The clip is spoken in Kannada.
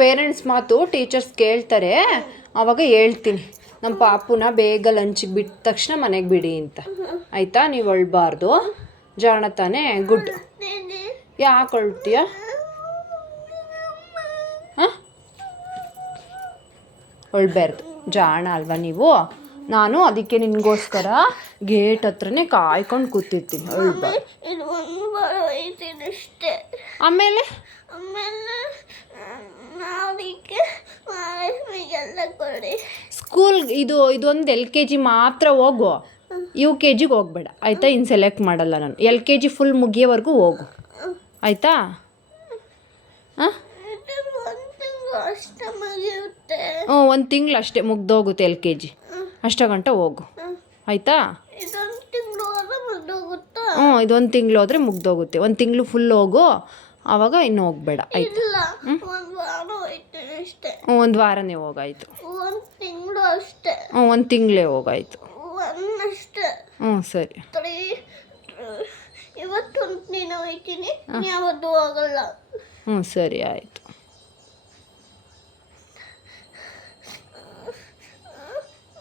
ಪೇರೆಂಟ್ಸ್ ಮಾತು ಟೀಚರ್ಸ್ ಕೇಳ್ತಾರೆ, ಆವಾಗ ಹೇಳ್ತೀನಿ ನಮ್ಮ ಪಾಪುನ ಬೇಗ ಲಂಚಿಗೆ ಬಿಟ್ಟ ತಕ್ಷಣ ಮನೆಗೆ ಬಿಡಿ ಅಂತ. ಆಯಿತಾ? ನೀವು ಅಳ್ಬಾರ್ದು, ಜಾಣ ತಾನೇ? ಗುಡ್. ಯಾಕೆ ಅಳ್ತೀಯ? ಹಾಂ, ಅಳ್ಬಾರ್ದು, ಜಾಣ ಅಲ್ವಾ ನೀವು? ನಾನು ಅದಕ್ಕೆ ನಿನಗೋಸ್ಕರ ಗೇಟ್ ಹತ್ರನೇ ಕಾಯ್ಕೊಂಡು ಕೂತಿರ್ತೀನಿ. ಅಳ್ಬಾರ್ದು. ಆಮೇಲೆ ಸ್ಕೂಲ್ ಇದೊಂದು LKG ಮಾತ್ರ ಹೋಗು, UKGಗೆ ಹೋಗ್ಬೇಡ ಆಯಿತಾ? ಇನ್ನು ಸೆಲೆಕ್ಟ್ ಮಾಡಲ್ಲ ನಾನು. LKG ಫುಲ್ ಮುಗಿಯೋವರೆಗೂ ಹೋಗು ಆಯಿತಾ? ಹಾಂ, 1 ತಿಂಗಳು ಅಷ್ಟೇ ಮುಗ್ದೋಗುತ್ತೆ LKG. ಅಷ್ಟ ಗಂಟೆ ಹೋಗು ಆಯಿತಾ? ಇದೊಂದು ತಿಂಗಳು ಹೋದರೆ ಮುಗ್ದೋಗುತ್ತೆ. 1 ತಿಂಗಳು ಫುಲ್ ಹೋಗು, ಆವಾಗ ಇನ್ನು ಹೋಗ್ಬೇಡ ಆಯಿತಾ? 1 ವಾರನೇ ಹೋಗಾಯ್ತು. 1 ತಿಂಗಳೇ ಹೋಗಾಯ್ತು. ಸರಿ. ಇವತ್ತು ದಿನ ಹೋಗ್ತೀನಿ, ಯಾವತ್ತೂ ಹೋಗಲ್ಲ. ಸರಿ ಆಯಿತು.